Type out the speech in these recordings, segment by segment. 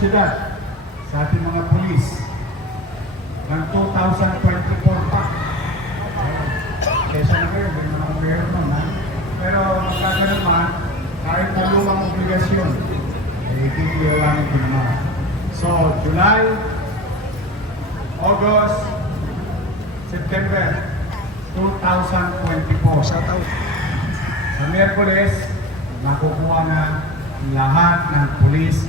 syudad sa ating mga pulis ng 2024 pa. Kesa na kayo, naman ako mayor nun, ha? Pero magkaganon man, kahit na lumang obligasyon, eh, ikikiyawanin ko naman. So, July, August, September 2024. Sa Miyerkules, makukuha na lahat ng pulis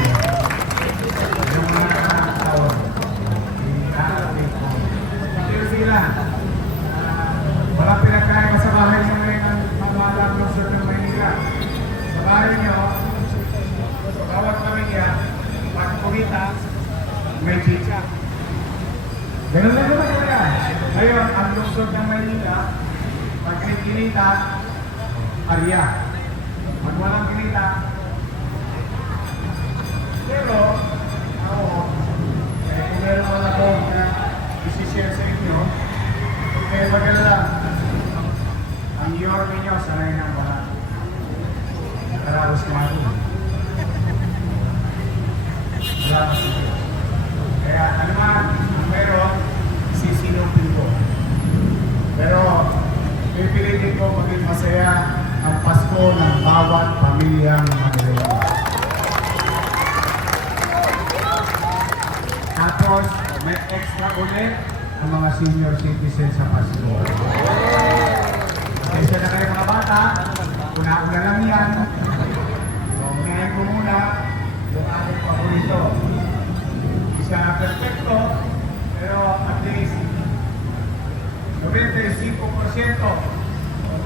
may chicha. Ganun lang naman kaya. Ngayon, ang lungsod ng Maynila, pag may kinita, arya. Pag walang kinita, pero, ako, eh, kung meron mo ako na isi-share sa inyo, eh, maganda. Ang year ninyo, sanay ng mga mga ito. Salamat sa Diyos. Kaya, ano man, ang meron, sisinupin ko. Pero, pipilitin ko maging masaya ang Pasko ng bawat pamilyang Manila. Tapos, may extra ulit ang mga senior citizens sa Pasko. Kaysa na kayo mga bata, una-una lang yan. So, unahin ko muna yung aking paborito. Na perfecto, pero at least 95% o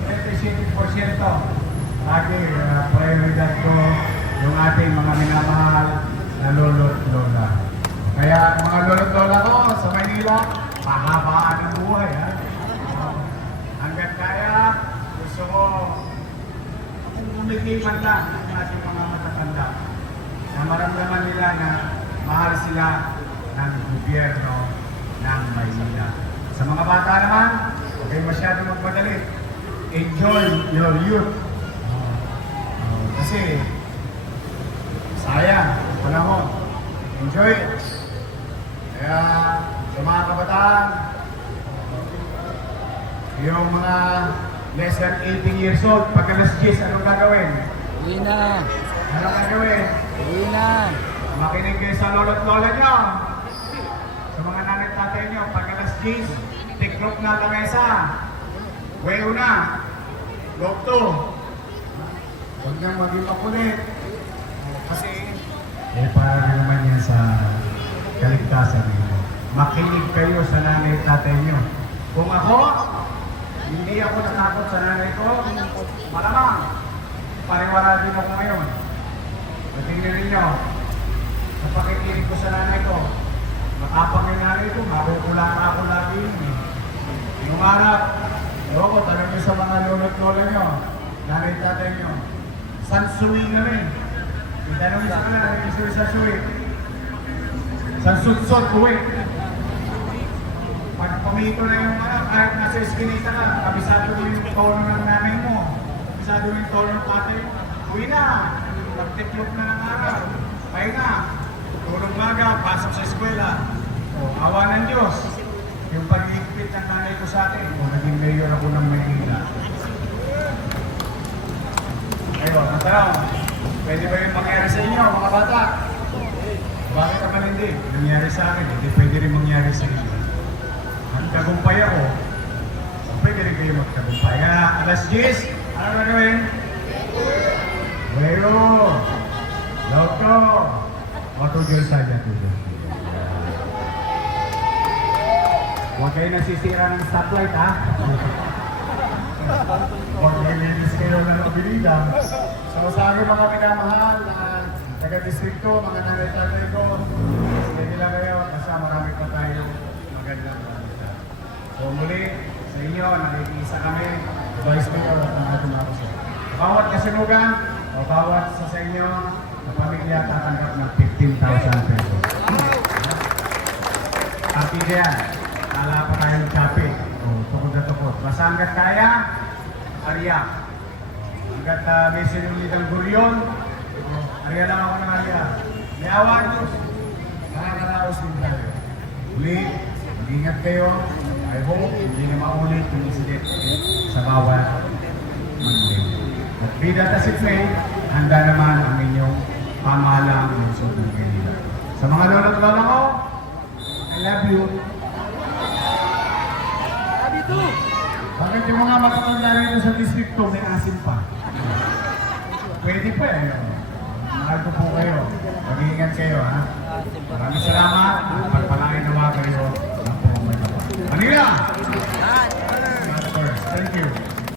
95% lagi uh, prioridad ko yung ating mga minamahal na lolo at lola. Kaya mga lolo at lola ko sa Maynila, pahabaan ang buhay. Ha? Uh, hanggat kaya, gusto ko umitiman lang ang ating mga matatanda na maramdaman nila na mahal sila ng gobyerno ng Maynila. Sa mga bata naman, huwag kayo masyado magmadali. Enjoy your youth. Uh, kasi, sayang, panahon. Enjoy it. Kaya, sa mga kabataan, yung mga less than 18 years old, pagka alas 10, anong gagawin? Uwi na. Anong gagawin? Uwi na. Makinig kayo sa lolo't lola nyo. Sa mga nanay at tatay nyo, pag alas 10, tikrok na la mesa. Huweo na. Lokto. Huwag nang maging makulit. Kasi, eh, para naman yan sa kaligtasan ninyo. Makinig kayo sa nanay at tatay nyo. Kung ako, hindi ako natakot sa nanay ko, malamang, pariwara din ako ngayon. Patingin ninyo, sa pakikinig ko sa nanay ko, matapang yung nanay ko, makukula na ako lagi yun eh. Yung harap, ewan ko, tanong nyo sa mga lolo't lola nyo, nanay tatay nyo, san suwi kami? Yung tanong nyo sa kanila, yung suwi sa suwi? San sutsot uwi? Pag pumito na yung ano, kahit nasa eskinita ka, kabisado mo yung tono ng nanay mo, kabisado mo yung tono ng tatay uwi na, magtiklop na ng araw, pahinga na, tulong maga, pasok sa eskwela, o, awa ng Diyos, yung pag-iigpit ng nanay ko sa atin, kung naging mayor ako ng Maynila. Ayun, ang tanong, pwede ba yung mangyari sa inyo, mga bata? Bakit naman hindi? Nangyari sa akin, hindi pwede rin mangyari sa inyo. Magtagumpay ako, pwede rin kayo magtagumpay. Kaya alas 10, ano na gawin? Pero, Loko, matugil sa dyan tuloy. Huwag kayo ng stoplight, ha? Huwag kayo linis ng abilida. So, sa aking mga minamahal na taga-distrikto, mga nanay-tatay ko, sige nila kayo, kasi marami pa tayo magandang balita. So, muli, sa inyo, nakikisa kami, Vice Mayor at mga kasama. Bawat kasinugan bawat sa sa inyo na pamilya tatanggap ng 15,000 pesos. Na yan. Kala pa tayong chape. O, tukod na tukod. Basta hanggat kaya, ariya. Hanggat uh, may sinunod ng guryon, ariya lang ako ng ariya. May awa ang Diyos. Nakakaraos din tayo. Uli, mag-ingat kayo. I hope hindi na maulit yung incident sa bawat Monday. At bidat as it may, handa naman ang inyong pamahalang lungsod ng Manila. Sa mga lolo't lolo ko, I love you. Sabi to! Bakit yung mga matatanda rito sa distrito may asin pa? Pwede pa eh. Mahal ko po kayo. Mag-iingat kayo ha. Maraming salamat. Pagpalain nawa kayo ng pumay. Manila! Thank you.